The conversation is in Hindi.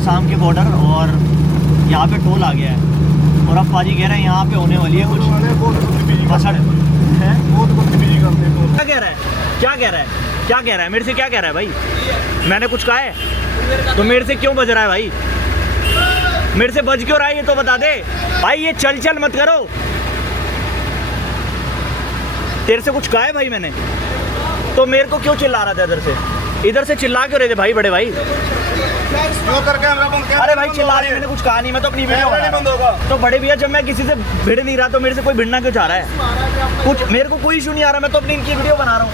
है शाम के बॉर्डर और यहाँ पे टोल आ गया है और अब पाजी कह रहे हैं यहाँ पे होने वाली है कुछ मसड़ है। क्या कह रहा है, क्या कह रहा है, क्या कह रहा है, मेरे से क्या कह रहा है भाई? मैंने कुछ कहा है तो मेरे से क्यों बज रहा है भाई? मेरे से बज क्यों रहा है ये तो बता दे भाई। ये चल चल मत करो। तेरे से कुछ कहा है भाई मैंने? तो मेरे को क्यों चिल्ला रहा था इधर से चिल्ला क्यों रहे थे भाई बड़े भाई? क्यों कर कैमरा बंद? अरे भाई चिल्ला रहे, मैंने कुछ कहा नहीं, मैं तो अपनी वीडियो नहीं बंद होगा। तो बड़े भैया जब मैं किसी से भिड़ नहीं रहा तो मेरे से कोई भिड़ना क्यों चाह रहा है? कुछ मेरे को कोई इशू नहीं आ रहा, मैं तो अपनी इनकी वीडियो बना रहा हूँ।